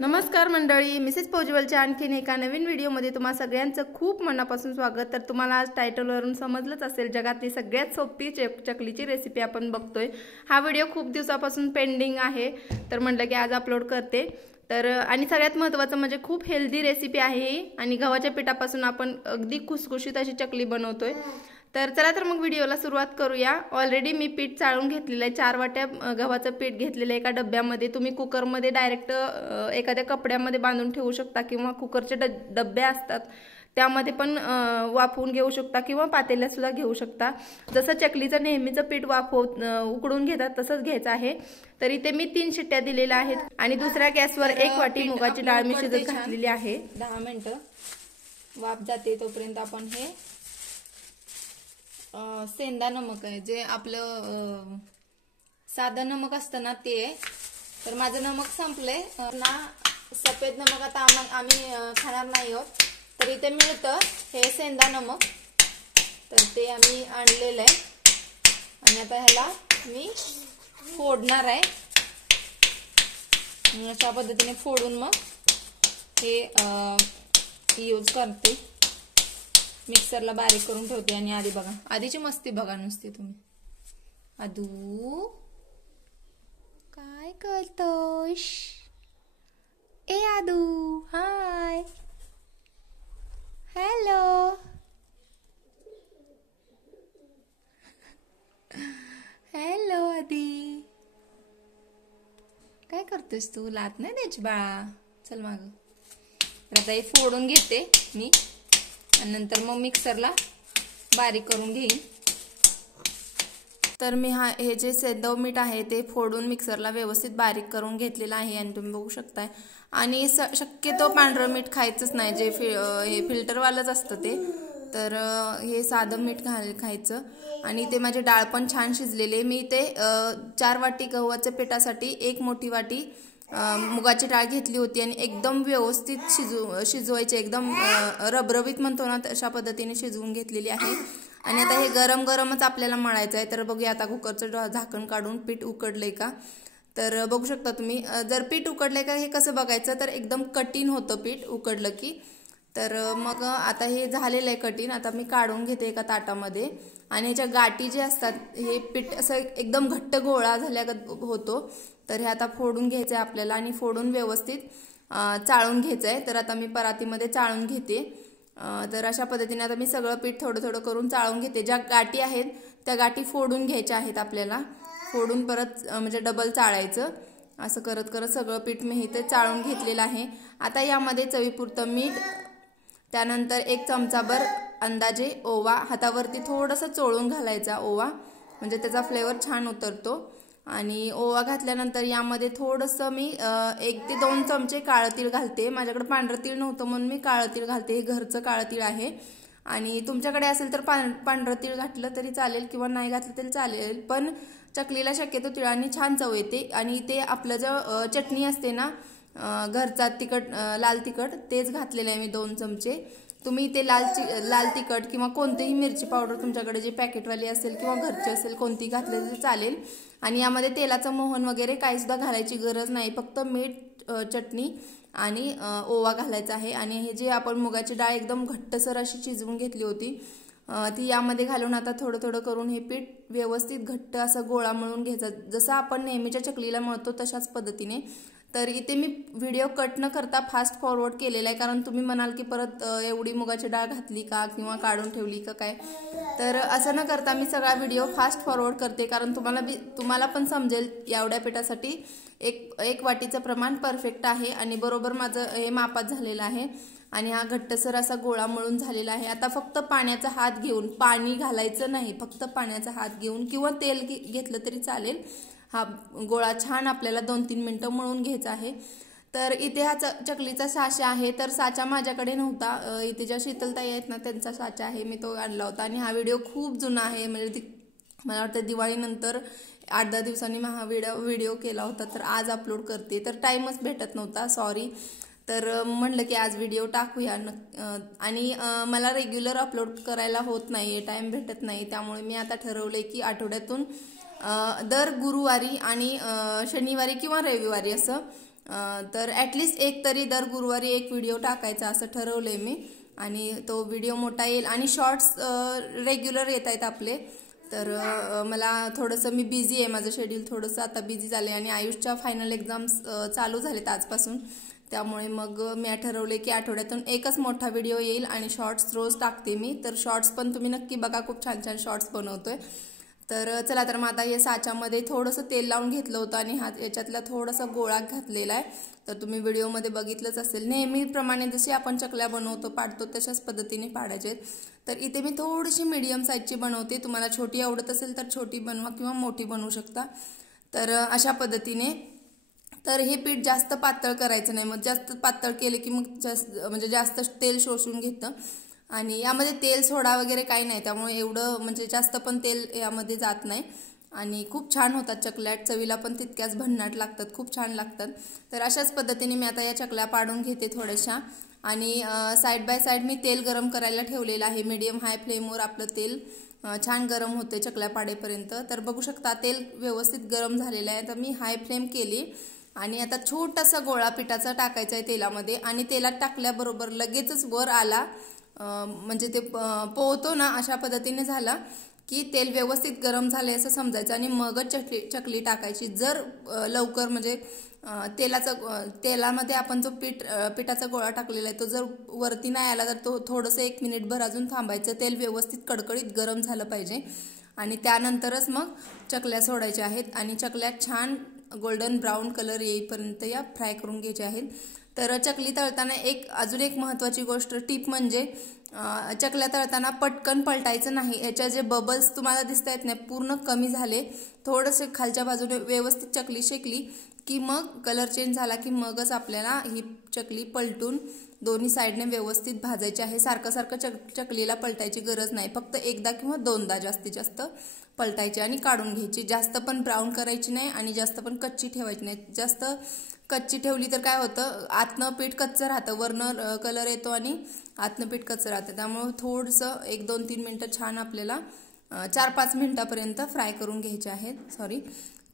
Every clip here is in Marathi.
नमस्कार मंडळी, मिसेस पौजवलच्या आणखीन एका नवीन व्हिडिओमध्ये तुम्हा सगळ्यांचं खूप मनापासून स्वागत। तर तुम्हाला आज टायटलवरून समजलंच असेल, जगातली सगळ्यात सोपी चकलीची रेसिपी आपण बघतोय। हा व्हिडिओ खूप दिवसापासून पेंडिंग आहे, तर म्हटलं की आज अपलोड करते। तर आणि सगळ्यात महत्त्वाचं म्हणजे खूप हेल्दी रेसिपी आहे ही, आणि गव्हाच्या पिठापासून आपण अगदी खुसखुशीत अशी चकली बनवतोय। तर चला तर मग व्हिडिओला सुरुवात करूया। ऑलरेडी मी पीठ चाळून घेतलेलं आहे, 4 वाट्या गव्हाचं पीठ घेतलेलं आहे एका डब्यामध्ये। तुम्ही कुकरमध्ये डायरेक्ट एखाद्या कपड्यामध्ये बांधून ठेवू शकता, किंवा कुकरचे डब्बे असतात त्यामध्ये पण वाफवून घेऊ शकता, किंवा पातेल्यात सुद्धा घेऊ शकता। जसं चकलीचं नेहमीचं पीठ उकडून घेतात तसंच घ्यायचं आहे। तर इथे मी 3 शिट्ट्या दिलेल्या आहेत, आणि दुसऱ्या गॅसवर 1 वाटी मुगाची डाळ मी शिजत घातलेली आहे। 10 मिनिटं वाफ जाते तोपर्यंत आपण हे सेंदा नमक आहे, जे आपलं साधं नमक असतं ना ते। तर माझं नमक संपलंय ना, सफेद नमक आता आम्ही खाणार नाही आहोत, तर इथे मिळतं हे सेंदा नमक, तर ते आम्ही आणलेलं आहे। आणि आता ह्याला मी फोडणार आहे, अशा पद्धतीने फोडून मग हे यूज करते, मिक्सरला बारीक करून ठेवते। आणि आधी बघा, आधीची मस्ती बघा नुसती तुम्ही। आदू काय करतोस? ए आदू, हाय, हॅलो, हॅलो आदी, काय करतोस तू? लात नाही द्यायची बाळा, चल माग। आता हे फोडून घेते मी, आणि नंतर मग मिक्सरला बारीक करून घेईन। तर मी हे जे सेंदव मीठ आहे ते फोडून मिक्सरला व्यवस्थित बारीक करून घेतलेलं आहे, आणि तुम्ही बघू शकताय। आणि शक्यतो पांढरं मीठ खायचंच नाही, जे हे फिल्टरवालंच असतं ते। तर हे साधं मीठ खायचं। आणि ते माझी डाळ पण छान शिजलेली। मी ते 4 वाटी गव्हाच्या पिठासाठी 1 मोठी वाटी मुगाची डाळ घेतली होती, आणि एकदम व्यवस्थित शिजवायची, एकदम रबरबीत म्हणतो ना तशा पद्धतीने शिजवून घेतलेली आहे। आणि आता हे गरम गरमच आपल्याला मळायचं आहे। तर बघूया आता कुकरचं झाकण काढून पीठ उकडलंय का। तर बघू शकता तुम्ही, जर पीठ उकडलंय का हे कसं बघायचं, तर एकदम कठीण होतं पीठ उकडलं की। तर मग आता हे झालेलं आहे कठीण, आता मी काढून घेते एका ताटामध्ये। आणि ह्याच्या गाठी जे असतात, हे पीठ असं एकदम घट्ट गोळा झाल्यागत होतो, तर हे आता फोडून घ्यायचं आहे आपल्याला, आणि फोडून व्यवस्थित चाळून घ्यायचं आहे। तर आता मी परातीमध्ये चाळून घेते। तर अशा पद्धतीने आता मी सगळं पीठ थोडं थोडं करून चाळून घेते। ज्या गाठी आहेत त्या गाठी फोडून घ्यायच्या आहेत आपल्याला, फोडून परत म्हणजे डबल चाळायचं। असं करत करत सगळं पीठ मी इथे चाळून घेतलेलं आहे। आता यामध्ये चवीपुरतं मीठ, त्यानंतर 1 चमचाभर अंदाजे ओवा, हातावरती थोडंसं चोळून घालायचा ओवा, म्हणजे त्याचा फ्लेवर छान उतरतो। आणि ओवा घातल्यानंतर यामध्ये थोडंसं मी 1 ते 2 चमचे काळं तीळ घालते। माझ्याकडे पांढरं तीळ नव्हतं म्हणून मी काळं तीळ घालते, हे घरचं काळं तीळ आहे। आणि तुमच्याकडे असेल तर पांढरं तीळ घातलं तरी चालेल, किंवा नाही घातलं तरी चालेल, पण चकलीला शक्यतो तिळाने छान चव येते। आणि ते आपलं जर चटणी असते ना घरचा तिखट, लाल तिखट, तेच घातलेलं आहे मी 2 चमचे। तुम्ही ते लाल तिखट किंवा कोणतीही मिरची पावडर तुमच्याकडे जे पॅकेटवाली असेल किंवा घरची असेल कोणती घातली तरी चालेल। आणि यामध्ये तेलाचं मोहन वगैरे काही सुद्धा घालायची गरज नाही, फक्त मीठ, चटणी आणि ओवा घालायचा आहे। आणि हे जे आपण मुगाची डाळ एकदम घट्टसर अशी शिजवून घेतली होती, ती यामध्ये घालून आता थोडं थोडं करून हे पीठ व्यवस्थित घट्ट असं गोळा मळून घ्यायचा, जसं आपण नेहमीच्या चकलीला मळतो तशाच पद्धतीने। तर इथे मी व्हिडिओ कट न करता फास्ट फॉरवर्ड केलेला आहे, कारण तुम्ही म्हणाल की परत एवढी मुगाची डाळ घातली का, किंवा काढून ठेवली का काय। तर असं न करता मी सगळा व्हिडिओ फास्ट फॉरवर्ड करते, कारण तुम्हाला पण समजेल एवढ्या पिठासाठी एक वाटीचं प्रमाण परफेक्ट आहे, आणि बरोबर माझं हे मापात झालेलं आहे। आणि हा घट्टसर असा गोळा मळून झालेला आहे। आता फक्त पाण्याचा हात घेऊन, पाणी घालायचं नाही, फक्त पाण्याचा हात घेऊन किंवा तेल घेतलं तरी चालेल, हा गोळा छान आपल्याला 2-3 मिनिटं मळून घ्यायचा आहे। तर इथे हा चकलीचा साचा आहे, तर साचा माझ्याकडे नव्हता, इथे ज्या शीतलताई आहेत ना त्यांचा साचा आहे, मी तो आणला होता। आणि हा व्हिडिओ खूप जुना आहे, म्हणजे मला वाटतं दिवाळीनंतर 8-10 दिवसांनी मी हा व्हिडिओ केला होता, तर आज अपलोड करते, तर टाईमच भेटत नव्हता, सॉरी। तर म्हणलं की आज व्हिडिओ टाकूया। आणि मला रेग्युलर अपलोड करायला होत नाही, टाइम भेटत नाही, त्यामुळे मी आता ठरवलंय की आठवड्यातून दर गुरुवारी आणि शनिवारी किंवा रविवारी असं तर ॲटलिस्ट एक तरी दर गुरुवारी एक व्हिडिओ टाकायचा असं ठरवलंय मी, आणि तो व्हिडिओ मोठा येईल आणि शॉर्ट्स रेग्युलर येत आहेत आपले. तर मला थोडंसं मी बिझी आहे, माझं शेड्यूल थोडंसं आता बिझी झालं आहे आणि आयुषच्या फायनल एक्झाम्स चालू झालेत आजपासून. त्यामुळे मग मी ठरवले की आठवड्यातून एकच मोठा व्हिडिओ येईल आणि शॉर्ट्स रोज टाकते मी. तर शॉर्ट्स पण तुम्ही नक्की बघा, खूप छान छान शॉर्ट्स बनवतोय. तर चला, तर मग आता या साच्यामध्ये थोडंसं तेल लावून घेतलं होतं आणि याच्यातला थोडासा गोळा घातलेला आहे. तर तुम्ही व्हिडिओमध्ये बघितलंच असेल. नेहमीप्रमाणे जशी आपण चकल्या बनवतो पाडतो तशाच पद्धतीने पाडायचे आहेत. तर इथे मी थोडीशी मीडियम साईजची बनवते. तुम्हाला छोटी आवडत असेल तर छोटी बनवा किंवा मोठी बनवू शकता. तर अशा पद्धतीने. तर हे पीठ जास्त पातळ करायचं नाही, मग जास्त पातळ केले की मग जास्त तेल शोषून घेतं. आणि यामध्ये तेल सोडा वगैरे काही नाही, त्यामुळे एवढं जास्त पण तेल यामध्ये जात नाही आणि खूप छान होतात चकल्या. चवीला पण तितक्याच भन्नाट लागतात, खूप छान लागतात. तर अशाच पद्धतीने मी आता या चकल्या पाडून घेते थोड्याशा. आणि साईड बाय साईड मी तेल गरम करायला ठेवलेलं आहे. मीडियम हाय फ्लेमवर आपलं तेल छान गरम होते चकल्या पाडेपर्यंत. तर बघू शकता तेल व्यवस्थित गरम झालेलं आहे. तर मी हाय फ्लेम केली आणि आता छोटासा गोळा पिठाचा टाकायचा आहे तेलामध्ये. आणि तेलात टाकल्याबरोबर लगेचच वर आला, ते पोहतो ना, अशा पद्धतीने झाला की तेल व्यवस्थित गरम झाले असं समजायचं आणि मगच चकली टाकायची. जर लवकर तेलामध्ये आपण जो पिठाचा गोळा टाकलेला आहे तो जर वरती नाही आला तर तो थोडंसं 1 मिनिटभर अजून थांबायचं. तेल व्यवस्थित कडकडीत गरम झालं पाहिजे आणि त्यानंतरच मग चकल्या सोडायच्या आहेत. आणि चकल्या छान गोल्डन ब्राऊन कलर येईपर्यंत या फ्राय करून घ्यायच्या आहेत. तर चकली तळताना अजून एक महत्त्वाची गोष्ट टिप म्हणजे चकल्या तळताना पटकन पलटायचं नाही. याच्या जे बबल्स तुम्हाला दिसत आहेत ना, पूर्ण कमी झाले, थोडंसं खालच्या बाजूने व्यवस्थित चकली शेकली की मग कलर चेंज झाला की मगच आपल्याला ही चकली पलटून दोन्ही साईडने व्यवस्थित भाजायची आहे. सारखं सारखं चकलीला पलटायची गरज नाही, फक्त एकदा किंवा दोनदा जास्तीत जास्त पलटायची आणि काढून घ्यायची. जास्त पण ब्राऊन करायची नाही आणि जास्त पण कच्ची ठेवायची नाही. जास्त कच्ची ठेवली तर काय होतं, आतनं पीठ कच्चं राहतं, वरनं कलर येतो आणि आतनं पीठ कच्चं राहतं. त्यामुळे थोडंसं 1, 2, 3 मिनटं छान आपल्याला 4-5 मिनिटापर्यंत फ्राय करून घ्यायचे आहेत.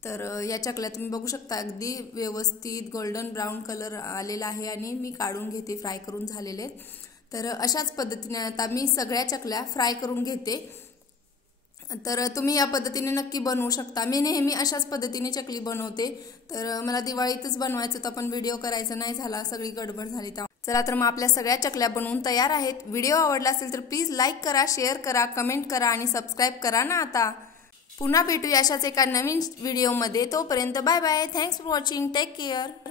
तर या चकल्या तुम्ही बघू शकता अगदी व्यवस्थित गोल्डन ब्राऊन कलर आलेला आहे आणि मी काढून घेते, फ्राय करून झालेले. तर अशाच पद्धतीने आता मी सगळ्या चकल्या फ्राय करून घेते. तर तुम्ही या पद्धतीने नक्की बनवू शकता. मी नेहमी अशाच पद्धतीने चकली बनवते. तर मला दिवाळीतच बनवायचं होतं पण व्हिडिओ करायचा नाही झाला, सगळी गडबड झाली. चला, तर मग आपल्या सगळ्या चकल्या बनवून तयार आहेत. व्हिडिओ आवडला असेल तर प्लीज लाईक करा, शेअर करा, कमेंट करा आणि सबस्क्राईब करा ना. आता पुन्हा भेटूया अशाच एका नवीन व्हिडिओमध्ये. तोपर्यंत bye bye. Thanks for watching. Take care.